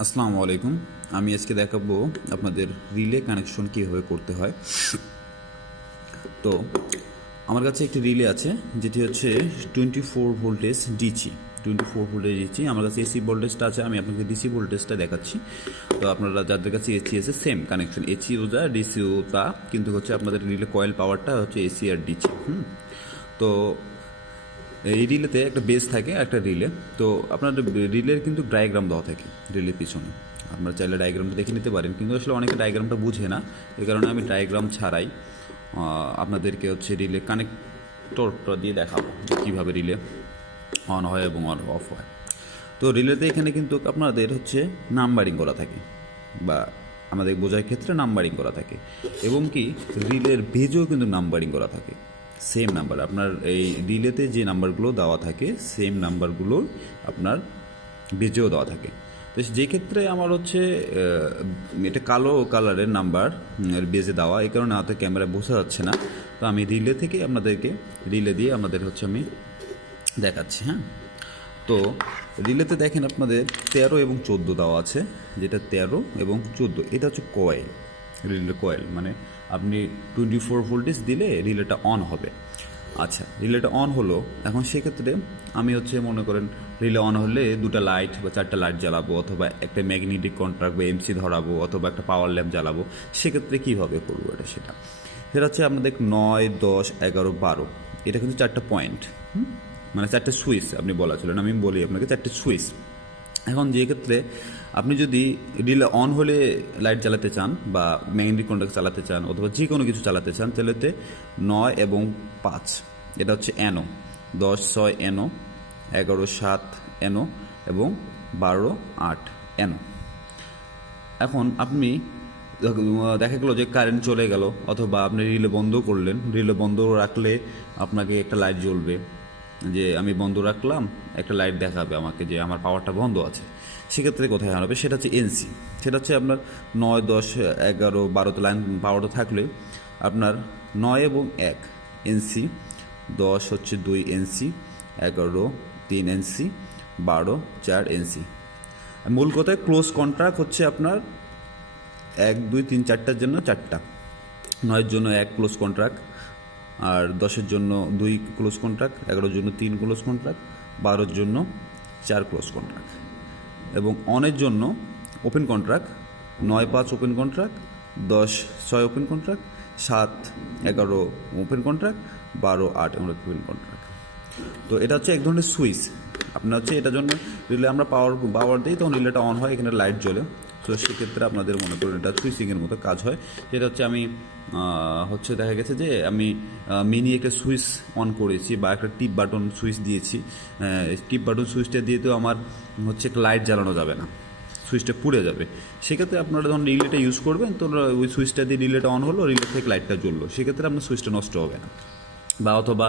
আসসালামু আলাইকুম। আমি আজকে দেখাবো আপনাদের রিলে কানেকশন কীভাবে করতে হয়। তো আমার কাছে একটি রিলে আছে যেটি হচ্ছে 24 ভোল্টেজ ডিসি। 24 voltage DC. আমার কাছে এসি ভোল্টেজটা আছে, আমি আপনাকে ডিসি ভোল্টেজটা দেখাচ্ছি। তো আপনারা যাদের কাছে এসি আছে সেম কানেকশন, এসিও যা ডিসিও তা, কিন্তু হচ্ছে আপনাদের রিলে কয়েল পাওয়ারটা হচ্ছে এসি আর ডিসি। তো এই রিলেতে একটা বেস থাকে, একটা রিলে। তো আপনার রিলের কিন্তু ডায়াগ্রাম দেওয়া থাকে রিলের পিছনে, আপনারা চাইলে ডায়াগ্রামটা দেখে নিতে পারেন, কিন্তু আসলে অনেকে ডায়াগ্রামটা বুঝে না। এই কারণে আমি ডায়াগ্রাম ছাড়াই আপনাদেরকে হচ্ছে রিলে কানেক্টরটা দিয়ে দেখাবো কীভাবে রিলে অন হয় এবং অফ হয়। তো রিলেতে এখানে কিন্তু আপনাদের হচ্ছে নাম্বারিং করা থাকে, বা আমাদের বোঝার ক্ষেত্রে নাম্বারিং করা থাকে, এবং কি রিলের বেজেও কিন্তু নাম্বারিং করা থাকে। সেম নাম্বার আপনার এই রিলেতে যে নাম্বারগুলো দেওয়া থাকে সেম নাম্বারগুলো আপনার বেজেও দেওয়া থাকে। তো যে ক্ষেত্রে আমার হচ্ছে এটা কালো কালারের নাম্বার বেজে দেওয়া, এই কারণে হয়তো ক্যামেরা বোঝা যাচ্ছে না। তো আমি রিলে থেকে আপনাদেরকে রিলে দিয়ে আপনাদের হচ্ছে আমি দেখাচ্ছি। হ্যাঁ, তো রিলেতে দেখেন আপনাদের 13 এবং 14 দেওয়া আছে, যেটা 13 এবং 14 এটা হচ্ছে কয়েল, রিলের কয়েল। মানে আপনি 24 ভোল্টেজ দিলে রিলেটা অন হবে। আচ্ছা, রিলেটা অন হলো, এখন সেক্ষেত্রে আমি হচ্ছে মনে করেন রিলে অন হলে দুটো লাইট বা চারটা লাইট জ্বালাবো, অথবা একটা ম্যাগনেটিক কন্ট্রাক্ট বা এমসি ধরাবো, অথবা একটা পাওয়ার ল্যাম্প জ্বালাবো। সেক্ষেত্রে কীভাবে করবো সেটা হচ্ছে আপনাদের 9, 10, 11, 12, এটা কিন্তু চারটা পয়েন্ট, মানে চারটে সুইচ আপনি বলা ছিলেন, আমি বলি আপনাকে চারটে সুইচ। এখন যে ক্ষেত্রে আপনি যদি রিলে অন হলে লাইট জ্বালাতে চান বা ম্যাগনেটিক কন্ট্যাক্ট চালাতে চান, অথবা যে কোনো কিছু চালাতে চান, তাহলে 9 এবং 5 এটা হচ্ছে এনও, 10, 6 এনও, 11, 7 এনও এবং 12, 8 এনও। এখন আপনি দেখা গেলো যে কারেন্ট চলে গেল, অথবা আপনি রিলে বন্ধ করলেন, রিলে বন্ধ রাখলে আপনাকে একটা লাইট জ্বলবে, যে আমি বন্ধ রাখলাম একটা লাইট দেখাবে আমাকে যে আমার পাওয়ারটা বন্ধ আছে। সেক্ষেত্রে কোথায় হারাবে, সেটা হচ্ছে এনসি। সেটা হচ্ছে আপনার 9, 10, 11, 12তে লাইন পাওয়ারটা থাকলে আপনার 9 এবং 1 এনসি, 10 হচ্ছে 2 এনসি, 11 3 এনসি, 12 4 এনসি। মূল কথায় ক্লোজ কন্ট্রাক্ট হচ্ছে আপনার 1, 2, 3, 4টার জন্য 4টা, 9-এর জন্য 1 ক্লোজ কন্ট্রাক্ট, আর 10-এর জন্য 2 ক্লোজ কন্ট্রাক্ট, 11-এর জন্য 3 ক্লোজ কন্ট্রাক্ট, 12-এর জন্য 4 ক্লোজ কন্ট্রাক্ট, এবং অনের জন্য open contract 9, 5 open contract, 10, 6 open contract, 7, 11 open contract, 12, 8 open contract. তো এটা হচ্ছে এক ধরনের সুইচ। আপনার হচ্ছে এটার জন্য রিলে আমরা পাওয়ার দিই, তখন রিলেটা অন হয়, এখানে লাইট জ্বলে। তো সেক্ষেত্রে আপনাদের মনে করেন এটা সুইচিংয়ের মতো কাজ হয়। সেটা হচ্ছে আমি হচ্ছে দেখা গেছে যে আমি মিনি একটা সুইচ অন করেছি, বা একটা টিপ বাটন সুইচ দিয়েছি। টিপ বাটন সুইচটা দিয়ে তো আমার হচ্ছে লাইট জ্বালানো যাবে না, সুইচটা পুড়ে যাবে। সেক্ষেত্রে আপনারা যখন রিলেটা ইউজ করবেন, তো ওই সুইচটা দিয়ে রিলেটা অন হলো, রিলে থেকে লাইটটা জ্বললো, সেক্ষেত্রে আপনার সুইচটা নষ্ট হবে না। বা অথবা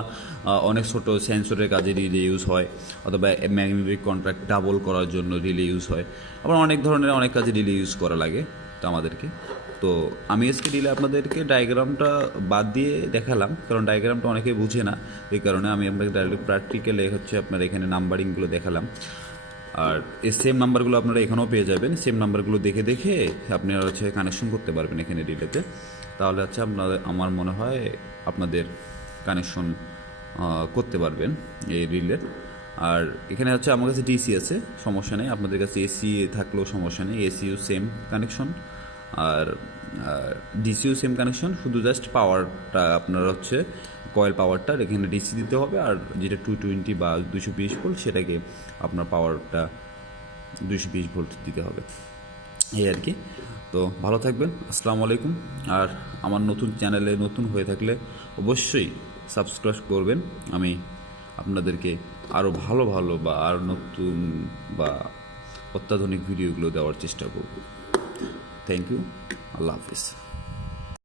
অনেক ছোটো সেন্সরের কাজে রিলে ইউজ হয়, অথবা ম্যাগনেটিক কন্ট্রাক্ট ডাবল করার জন্য রিলে ইউজ হয়। আবার অনেক ধরনের অনেক কাজে রিলে ইউজ করা লাগে তো আমাদেরকে। তো আমি আজকে রিলে আপনাদেরকে ডায়াগ্রামটা বাদ দিয়ে দেখালাম, কারণ ডায়াগ্রামটা অনেকে বুঝে না, এই কারণে আমি আপনাকে ডাইরেক্ট প্র্যাকটিক্যালে হচ্ছে আপনার এখানে নাম্বারিংগুলো দেখালাম। আর এই সেম নাম্বারগুলো আপনারা এখানেও পেয়ে যাবেন, সেম নাম্বারগুলো দেখে দেখে আপনারা হচ্ছে কানেকশন করতে পারবেন এখানে রিলেতে। তাহলে হচ্ছে আমার মনে হয় আপনাদের কানেকশন করতে পারবেন এই রিলের। আর এখানে হচ্ছে আমার কাছে ডিসি আছে, সমস্যা নেই। আপনাদের কাছে এসি থাকলেও সমস্যা নেই, এসিও সেম কানেকশন আর ডিসিও সেম কানেকশন, শুধু জাস্ট পাওয়ারটা আপনার হচ্ছে কয়েল পাওয়ারটা এখানে ডিসি দিতে হবে, আর যেটা 220 বা 220 ভোল্ট সেটাকে আপনার পাওয়ারটা 220 ভোল্ট দিতে হবে, এই আর কি। তো ভালো থাকবেন, আসসালামু আলাইকুম। আর আমার নতুন চ্যানেলে নতুন হয়ে থাকলে অবশ্যই সাবস্ক্রাইব করবেন। আমি আপনাদেরকে আরও ভালো ভালো বা আরও নতুন বা অত্যাধুনিক ভিডিওগুলো দেওয়ার চেষ্টা করব। থ্যাংক ইউ, আল্লাহ হাফিজ।